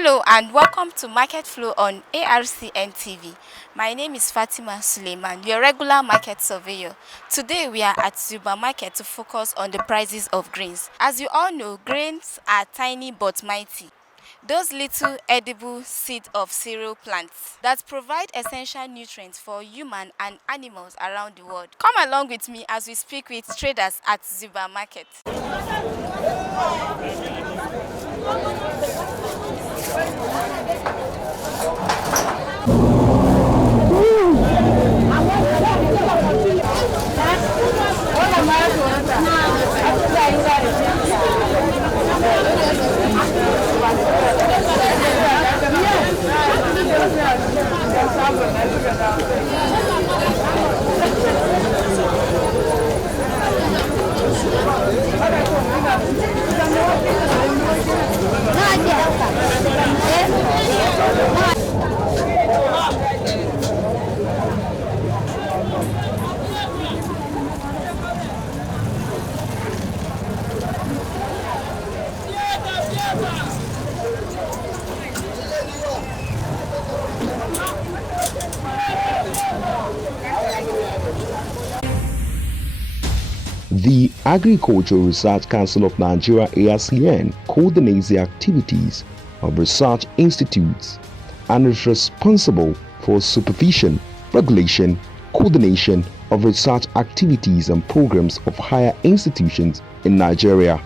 Hello and welcome to Market Flow on ARCN TV. My name is Fatima Suleiman, your regular market surveyor. Today we are at Zuba Market to focus on the prices of grains. As you all know, grains are tiny but mighty. Those little edible seeds of cereal plants that provide essential nutrients for human and animals around the world. Come along with me as we speak with traders at Zuba Market. The Agricultural Research Council of Nigeria (ARCN) coordinates the activities of research institutes and is responsible for supervision, regulation, coordination of research activities and programs of higher institutions in Nigeria.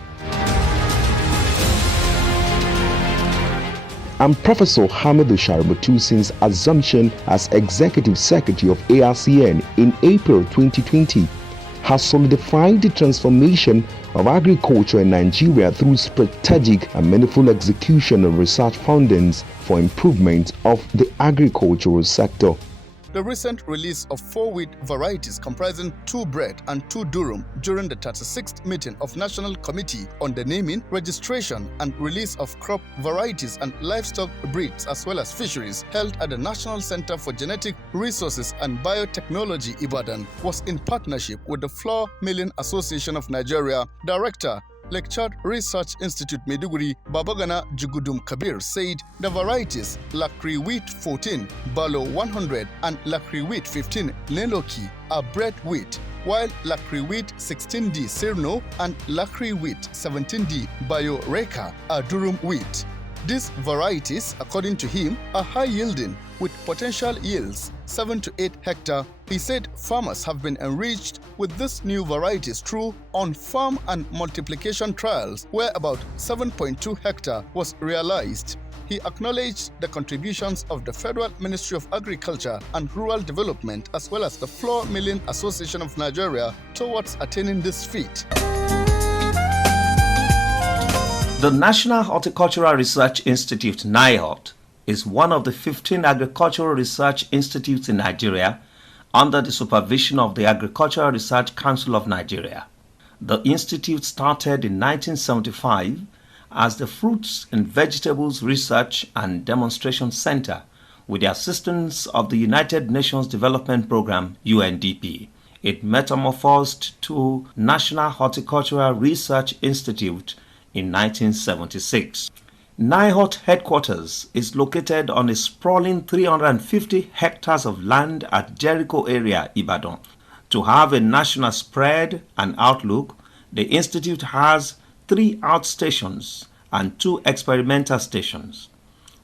I'm Professor Hamidu Shaributu since assumption as Executive Secretary of ARCN in April 2020 has solidified the transformation of agriculture in Nigeria through strategic and meaningful execution of research findings for improvement of the agricultural sector. The recent release of 4 wheat varieties comprising 2 bread and 2 durum during the 36th meeting of National Committee on the Naming, Registration and Release of Crop Varieties and Livestock Breeds as well as Fisheries held at the National Center for Genetic Resources and Biotechnology Ibadan was in partnership with the Flour Milling Association of Nigeria. Director Lecture Research Institute Maiduguri Babagana Jugudum Kabir said the varieties Lakri Wheat 14, Balo 100 and Lakri Wheat 15 Neloki are bread wheat, while Lakri Wheat 16D Sirno and Lakri Wheat 17D Bayo Reka are durum wheat. These varieties, according to him, are high-yielding with potential yields 7 to 8 hectare. He said farmers have been enriched with these new varieties through on-farm and multiplication trials where about 7.2 hectare was realized. He acknowledged the contributions of the Federal Ministry of Agriculture and Rural Development as well as the Flour Milling Association of Nigeria towards attaining this feat. The National Horticultural Research Institute (NIHORT) is one of the 15 agricultural research institutes in Nigeria under the supervision of the Agricultural Research Council of Nigeria. The institute started in 1975 as the Fruits and Vegetables Research and Demonstration Center with the assistance of the United Nations Development Programme (UNDP). It metamorphosed to National Horticultural Research Institute in 1976. NIHORT headquarters is located on a sprawling 350 hectares of land at Jericho area, Ibadan. To have a national spread and outlook, the institute has 3 outstations and 2 experimental stations.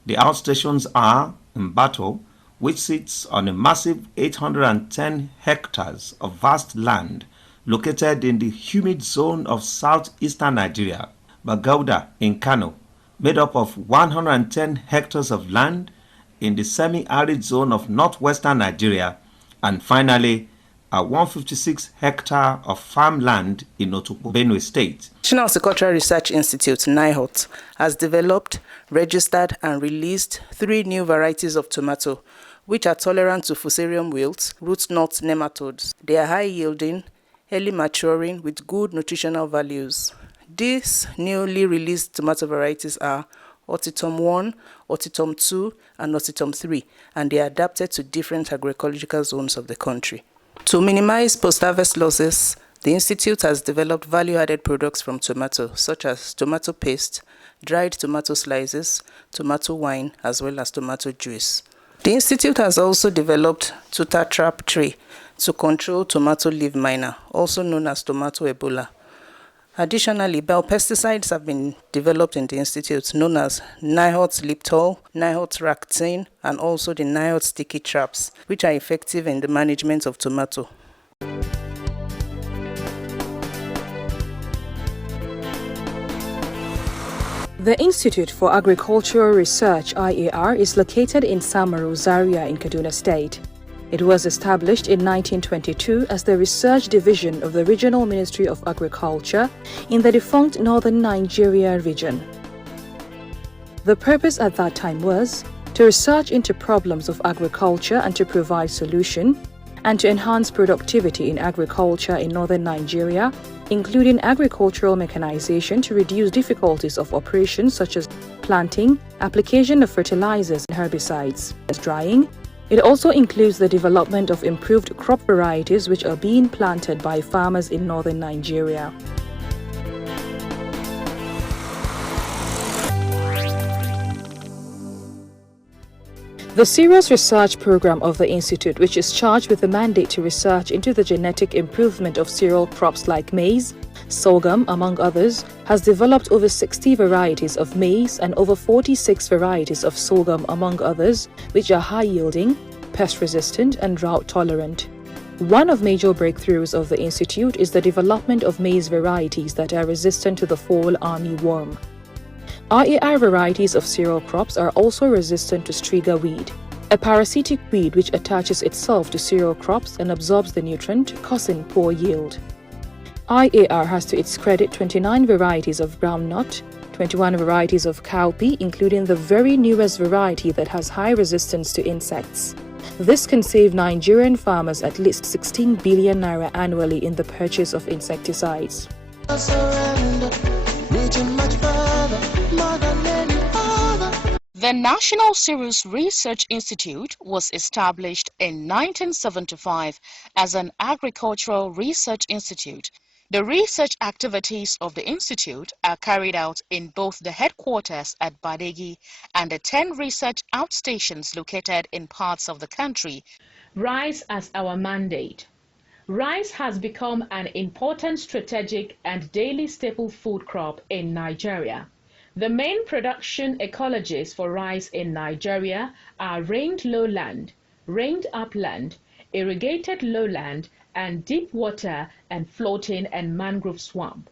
The outstations are Mbato, which sits on a massive 810 hectares of vast land located in the humid zone of southeastern Nigeria, Bagauda in Kano, made up of 110 hectares of land in the semi-arid zone of northwestern Nigeria, and finally a 156 hectare of farmland in Otukpo, Benue State. National Horticultural Research Institute (NIHORT) has developed, registered and released 3 new varieties of tomato which are tolerant to Fusarium wilt, root knot nematodes. They are high-yielding, early maturing with good nutritional values. These newly released tomato varieties are Otitum 1, Otitum 2, and Otitum 3, and they are adapted to different agroecological zones of the country. To minimize post-harvest losses, the Institute has developed value-added products from tomato, such as tomato paste, dried tomato slices, tomato wine, as well as tomato juice. The institute has also developed tutor trap tray to control tomato leaf miner, also known as tomato Ebola. Additionally, biopesticides have been developed in the institute, known as Nihot Liptol, Nihot Ractine, and also the Nihot sticky traps, which are effective in the management of tomato. The Institute for Agricultural Research (IAR) is located in Samaru, Zaria in Kaduna State. It was established in 1922 as the research division of the Regional Ministry of Agriculture in the defunct Northern Nigeria region. The purpose at that time was to research into problems of agriculture and to provide solution, and to enhance productivity in agriculture in northern Nigeria, including agricultural mechanization to reduce difficulties of operations such as planting, application of fertilizers and herbicides, drying. It also includes the development of improved crop varieties which are being planted by farmers in northern Nigeria. The Cereals Research Program of the Institute, which is charged with the mandate to research into the genetic improvement of cereal crops like maize, sorghum, among others, has developed over 60 varieties of maize and over 46 varieties of sorghum, among others, which are high-yielding, pest-resistant, and drought-tolerant. One of major breakthroughs of the Institute is the development of maize varieties that are resistant to the fall armyworm. RAR varieties of cereal crops are also resistant to striga weed, a parasitic weed which attaches itself to cereal crops and absorbs the nutrient, causing poor yield. IAR has to its credit 29 varieties of groundnut, 21 varieties of cowpea, including the very newest variety that has high resistance to insects. This can save Nigerian farmers at least 16 billion naira annually in the purchase of insecticides. The National Cereals Research Institute was established in 1975 as an agricultural research institute. The research activities of the institute are carried out in both the headquarters at Badegi and the 10 research outstations located in parts of the country. Rice as our mandate. Rice has become an important strategic and daily staple food crop in Nigeria. The main production ecologies for rice in Nigeria are rained lowland, rained upland, irrigated lowland, and deep water and floating and mangrove swamp.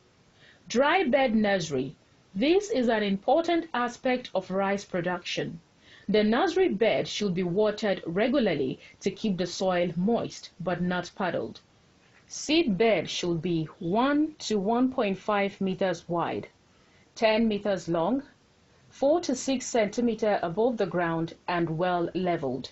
Dry bed nursery. This is an important aspect of rice production. The nursery bed should be watered regularly to keep the soil moist but not puddled. Seed bed should be 1 to 1.5 meters wide, 10 meters long, 4 to 6 centimeters above the ground, and well leveled.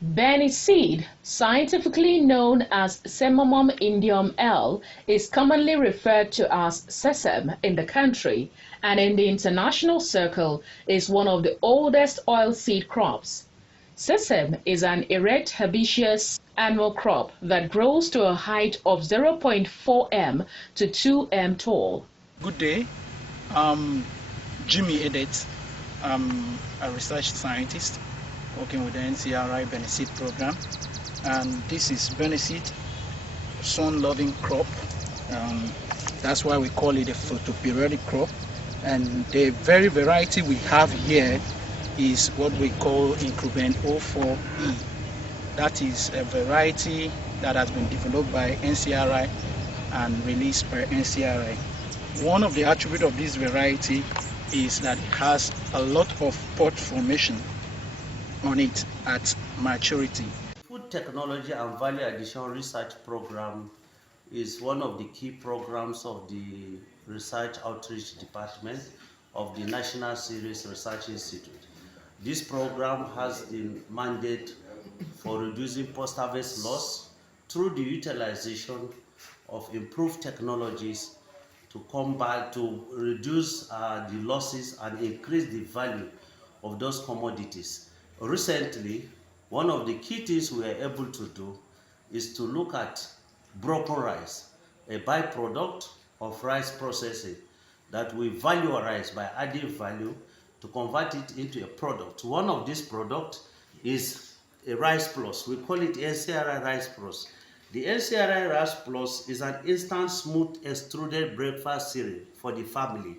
Benny seed, scientifically known as Semomum indium L, is commonly referred to as sesame in the country, and in the international circle is one of the oldest oilseed crops. Sesame is an erect herbaceous annual crop that grows to a height of 0.4 m to 2 m tall. Good day. Jimmy Edet. I'm a research scientist working with the NCRI Benefit program, and this is Benefit sun-loving crop. That's why we call it a photoperiodic crop. And the very variety we have here is what we call Increment 04E. That is a variety that has been developed by NCRI and released by NCRI. One of the attributes of this variety is that it has a lot of pod formation on it at maturity. Food Technology and Value Addition Research Program is one of the key programs of the Research Outreach Department of the National Cereals Research Institute. This program has the mandate for reducing post-harvest loss through the utilization of improved technologies to combat, to reduce the losses and increase the value of those commodities. Recently, one of the key things we were able to do is to look at broken rice, a byproduct of rice processing. that we value our rice by adding value to convert it into a product. One of these products is a Rice Plus. We call it NCRI Rice Plus. The NCRI Rice Plus is an instant smooth extruded breakfast cereal for the family.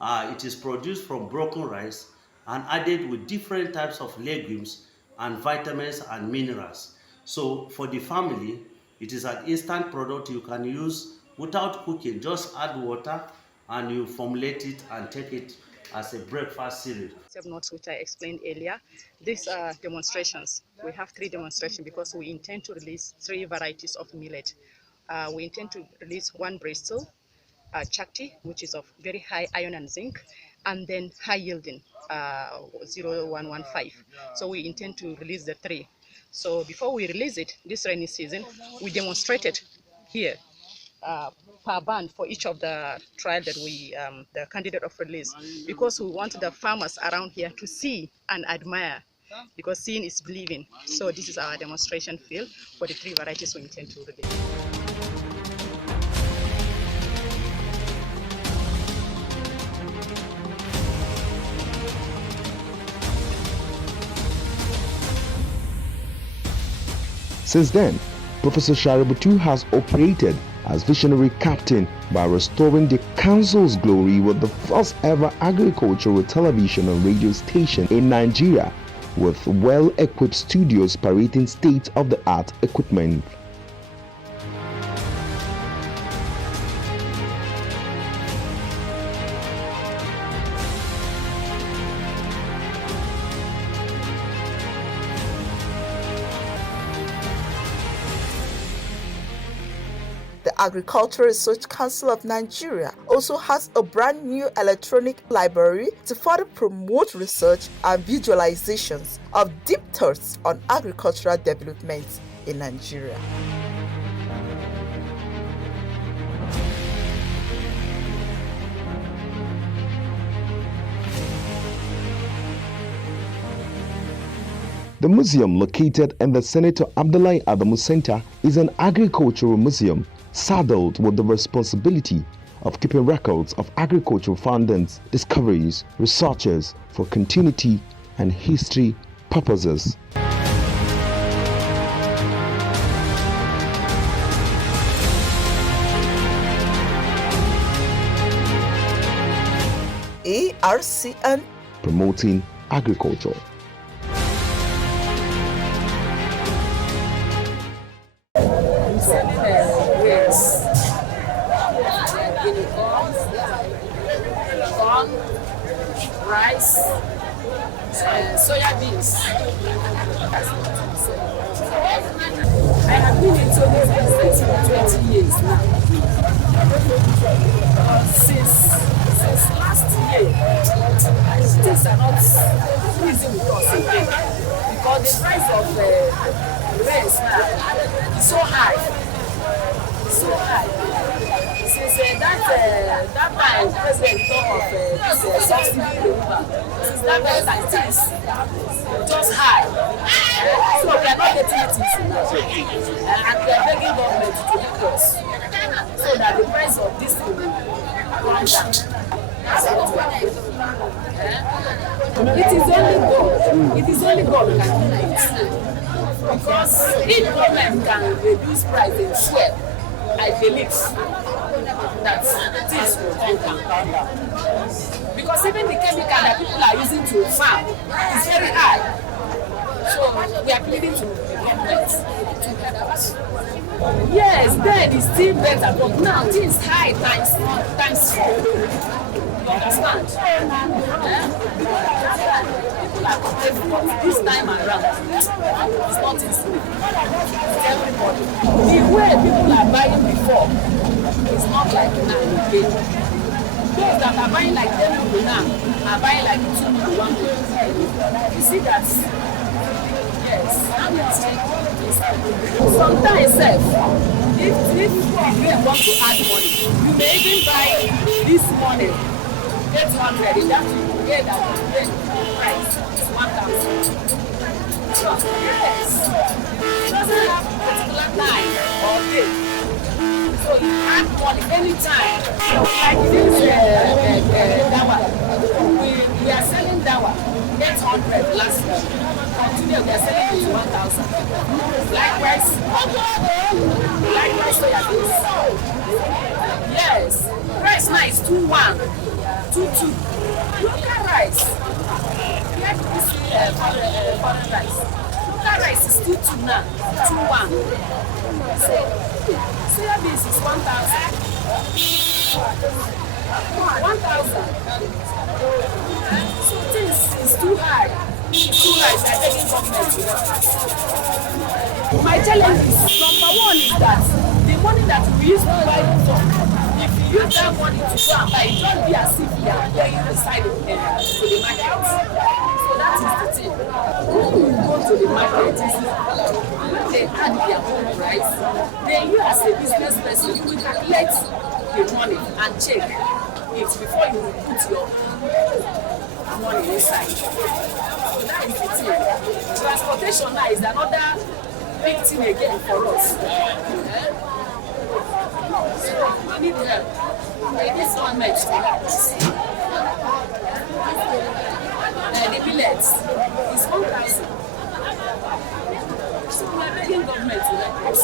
It is produced from broken rice and added with different types of legumes and vitamins and minerals. So for the family, it is an instant product you can use without cooking. Just add water and you formulate it and take it as a breakfast cereal. Notes which I explained earlier. These are demonstrations. We have 3 demonstrations because we intend to release 3 varieties of millet. We intend to release one Bristol, Chakti, which is of very high iron and zinc, and then high yielding 0115. So we intend to release the 3. So before we release it this rainy season, we demonstrated here per band for each of the trial that we, the candidate of release, because we want the farmers around here to see and admire, because seeing is believing. So this is our demonstration field for the 3 varieties we intend to release. Since then, Professor Shaributu has operated as visionary captain by restoring the council's glory with the first ever agricultural television and radio station in Nigeria, with well-equipped studios parading state-of-the-art equipment. The Agricultural Research Council of Nigeria also has a brand new electronic library to further promote research and visualizations of deep thoughts on agricultural development in Nigeria. The museum, located in the Senator Abdullahi Adamu Center, is an agricultural museum saddled with the responsibility of keeping records of agricultural findings, discoveries, researches for continuity and history purposes. ARCN, promoting agriculture. Corn, rice, soya beans. I have been into this business for 20 years now. Since last year, things are not easy with us again, because the price of rice now is so high. Since that time, President talk of this subsidy program, since that time, things just high. So we are not getting it easy now, and we are begging government to help us so that the price of this thing will come down. It is only God. It is only God who can do it. Because if government can reduce price in fuel, I believe that things will come down. Because even the chemical that people are using to farm is very high. So we are pleading to the government. Yes, then it's still better, but now things high times 4. You understand? People are complaining, but this time around, it's not easy. Everybody. The way people are buying before is not like now again. Those that are buying like 10 people now are buying like 2 people, 1 people. You see that? Yes. Sometimes, if you want to add money, you may even buy this money 800. That you get that price is 1,000. Yes. It doesn't have a particular time or day. So you add money anytime. Like this dawa, we are selling dawa 800 last year. Today we are selling it to 1,000. Likewise, soya beans. Yes, rice now is 2-1, 2-2. Local rice, like this foreign rice. Local rice is 2-2 now, 2-1. So soya beans is 1,000. 1,000. So this is too high. It's too high. They're taking government. My challenge is number one is that the money that we use to buy the phone, if you use that money to go and buy it, don't be as if you are going inside to the market. So that is the thing. When you go to the market, when they add their own price, then you as a business person, you will calculate the money and check it before you put your money inside. So that is the thing. Transportation now is another big thing again for us. So we need help. This government to help us. The millets is 1,000. So we are begging government to help us.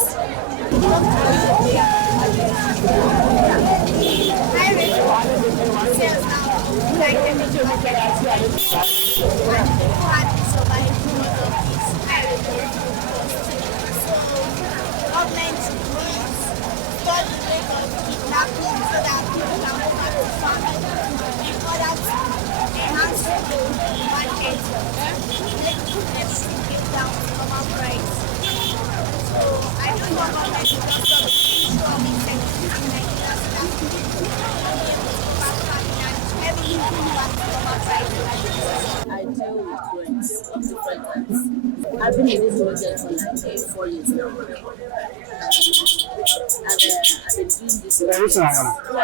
I deal with brands of different types. I've been in this project for like 4 years now. And I've been doing this for well, I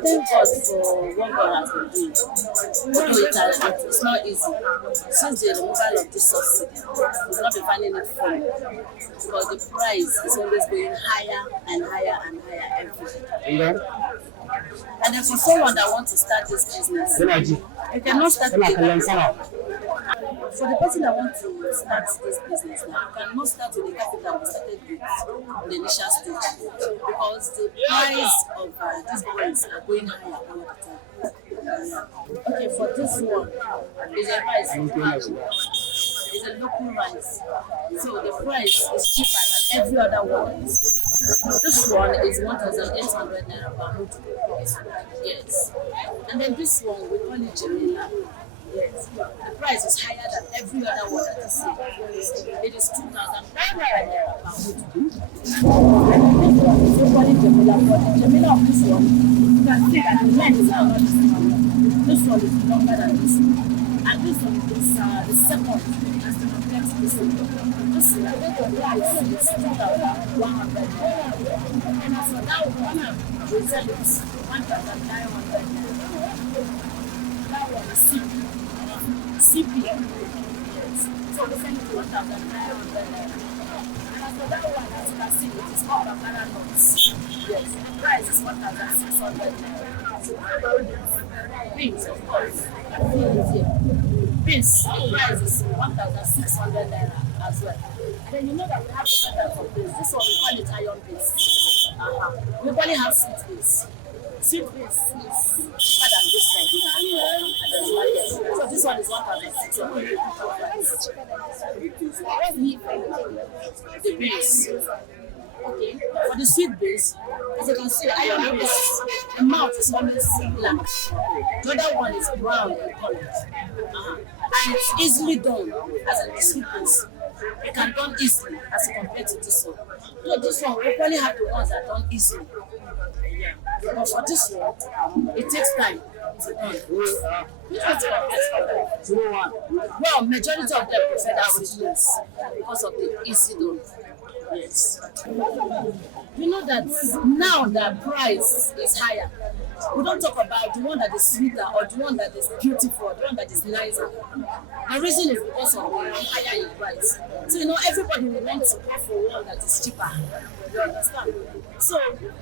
thank God for what God has been doing. Although it's not easy. Since the removal of this subsidy, we've not been finding it fun. Because the price is always going higher and higher and higher every day. And then for someone that wants to start this business, you cannot start with for the person that wants to start this business now, you cannot start with the capital we started with the initial stage because the price of these brands are going higher all the time. Okay, for this one, is a rice. It's a local rice. So the price is cheaper than every other one. This one is 1,800 naira per mood. Yes. And then this one, we call it Jamila. Yes. The price is higher than every other one that you see. It is 2,500 naira per mood. And then this one is equally Jamila. But the Jamila of this one, you can see that the length is not the same. This one is longer than this one. And this one is the second. This price is 2,100. And as for that one, we sell it 1,900. That one is CP. Yes. So we sell it 1,900. And as for that one, as you can see, it is all of Ghana notes. Yes. The price is 1,600. Beans, of course. Beans, the price is 1,600 naira as well. And then you know that we have different types of beans. This one we call it iron beans. We only have sweet beans. Sweet beans is cheaper than this one. So this one is 1,600. The beans. Okay. For the sweet beans, as you can see, iron beans, the mouth is always black. The other one is brown in color. And it's easily done as a sweet beans. It can done easily as compared to this one. So this one, we only have the ones that are done easily. But for this one, it takes time to done. Which one's well, majority of them prefer that originals because of the easy done. Yes. You know that now the price is higher. We don't talk about the one that is sweeter or the one that is beautiful or the one that is nicer. The reason is because of the higher in price. So everybody will want to go for one that is cheaper. You understand? So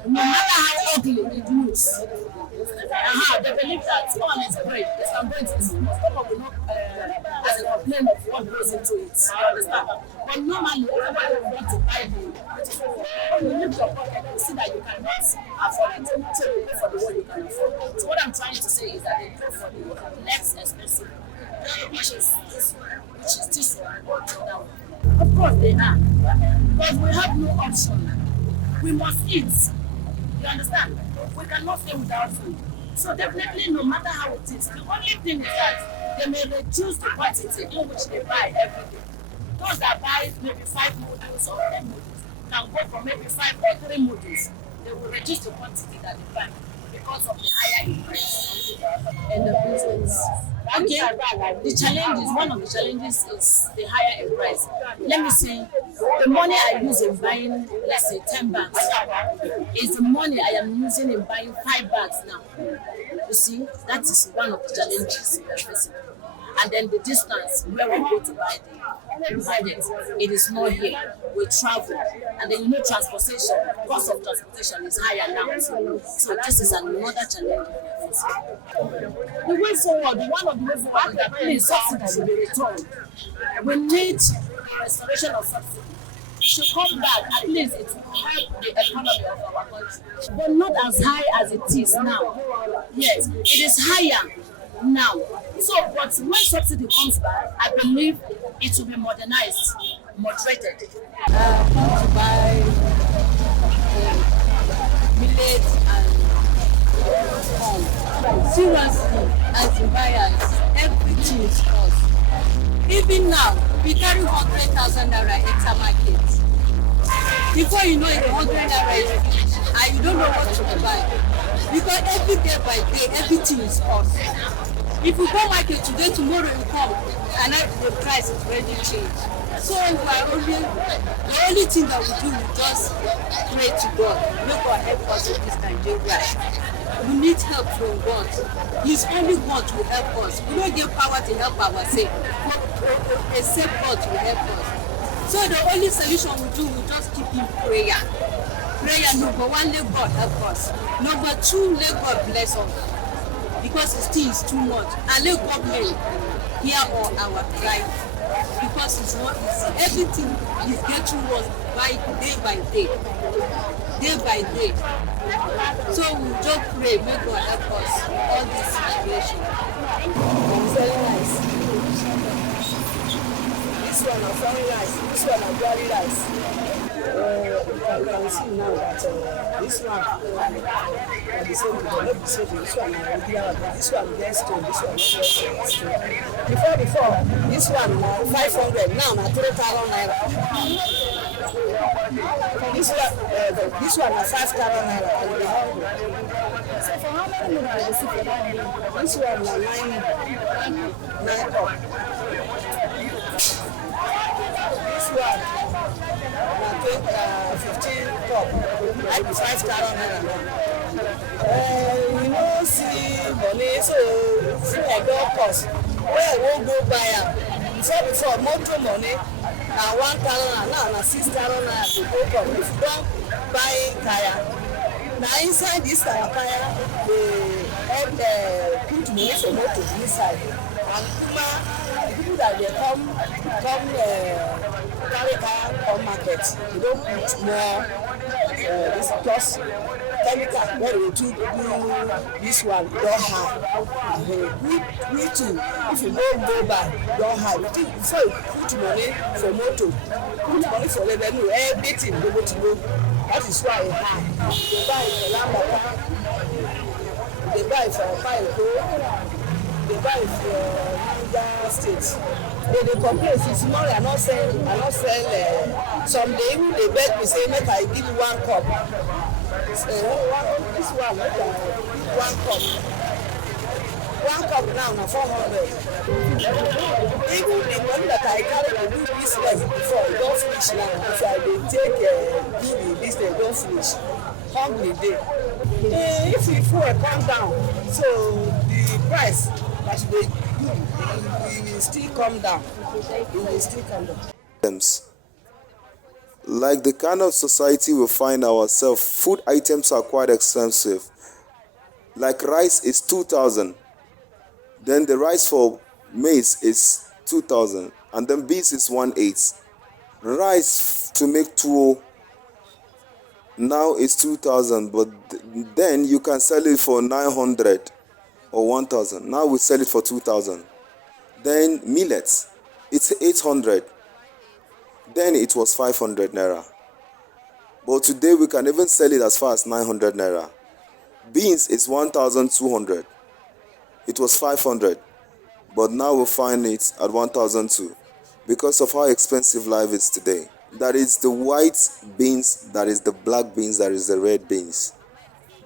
no matter how ugly it looks, they believe that all is great. They can bring it. People will not as a complaint of what goes into it. You understand? But normally everybody will want to buy the when you look your pocket, you see that you cannot afford it. So you go for the one you can afford. So what I'm trying to say is that they go for the less expensive, which is this one or the other one. Of course they are. Because we have no option. We must eat. You understand? We cannot stay without food. So definitely, no matter how it is, the only thing is that they may reduce the quantity in which they buy every day. Those that buy maybe 5 models or 10 models can go for maybe 5 or 3 models. They will reduce the quantity that they buy because of the higher price in the business. Okay, the challenge is one of the challenges is the higher in price. Let me say, the money I use in buying, let's say 10 bags, is the money I am using in buying 5 bags now. You see, that is one of the challenges we are facing. And then the distance where we go to buy the market, it is not here. We travel, and then transportation. Cost of transportation is higher now. So this is another challenge we are facing. The way forward, one of the way forward is that please subsidy should be returned. We need the restoration of subsidy. It should come back. At least it will help the economy of our country, but not as high as it is now. Yes, it is higher now. So, but when subsidy comes back, I believe it will be modernized, moderated. Come to buy millet and corn. Seriously, as the buyers, everything is cost. Even now, we carry 100,000 naira enter market. Before you know it, 100 naira is finished, and you don't know what to buy. Because every day by day, everything is cost. If you go market today, tomorrow you come, and the price is already changed. So the only thing that we do is just pray to God. May God help us in this Nigeria. We need help from God. He's only God to help us. We don't get power to help ourselves, except God will help us. So the only solution we do, we just keep in prayer. Prayer, number one, let God help us. Number two, let God bless us. Because it still is too much. And let government hear all our cry. Because it's not easy. Everything is getting worse day by day. Day by day. So we just pray, may God help us. All this situation. I'm selling rice. This one is selling rice. This one is dairy rice. You can see now that this one the same people, not the same. This one this one gets stone, this one gets stone. Before, this one 500, now 3,000 naira. This one 5,000 naira. So for how many minutes is it for that day? This one 9 up. This one 15 cup, like 5,000 naira. See money, so free of all cost. Where we go buy am? Before motor money, 1,000 now 6,000 naira to go come. If you don't buy kaya, now inside this kaya, they put money for motor inside. And people that they come carry car on market, you don't put more this plus chemical where we do this one don't have. We too, if you go buy, don't have. Before you put money for motor, put money for revenue, everything go to go. That is why they buy for Paiko, they buy for Niger State. They complain since tomorrow I not sell some day even they beg me say make I give you 1 cup. This one make I give 1 cup. One cup now na 400. Even the money that I carry to do business before don finish now. If I dey take do the business don finish, hungry dey. If the fuel come down, so the price as they do, it will still come down. It will still come down. Like the kind of society we find ourselves, food items are quite expensive. Like rice is 2,000. Then the rice for maize is 2,000. And then beans is 1,800. Rice to make tuwo now is 2,000, but then you can sell it for 900 or 1,000. Now we sell it for 2,000. Then millet, it's 800. Then it was 500 naira. But today we can even sell it as far as 900 naira. Beans is 1,200. It was 500. But now we find it at 1,200 because of how expensive life is today. That is the white beans, that is the black beans, that is the red beans.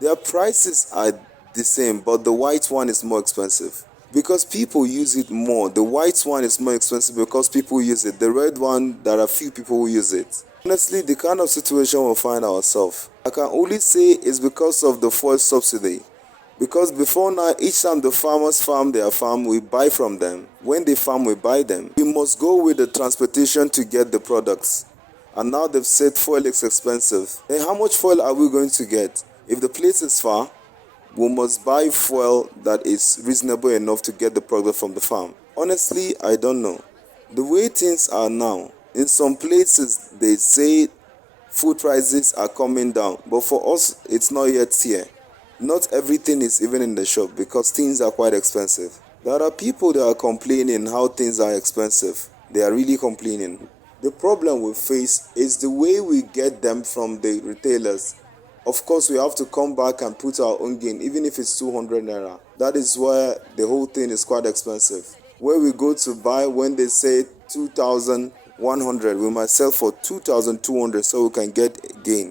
Their prices are the same, but the white one is more expensive because people use it more. The white one is more expensive because people use it. The red one, there are few people who use it. Honestly, the kind of situation we find ourselves, I can only say it's because of the fuel subsidy. Because before now, each time the farmers farm their farm, we buy from them. When they farm, we buy them. We must go with the transportation to get the products. And now they've said fuel is expensive. Then how much fuel are we going to get? If the place is far, we must buy fuel that is reasonable enough to get the product from the farm. Honestly, I don't know. The way things are now, in some places they say food prices are coming down, but for us it's not yet here. Not everything is even in the shop because things are quite expensive. There are people that are complaining how things are expensive. They are really complaining. The problem we face is the way we get them from the retailers. Of course, we have to come back and put our own gain, even if it's 200 naira. That is why the whole thing is quite expensive. Where we go to buy, when they say 2,100, we might sell for 2,200 so we can get gain.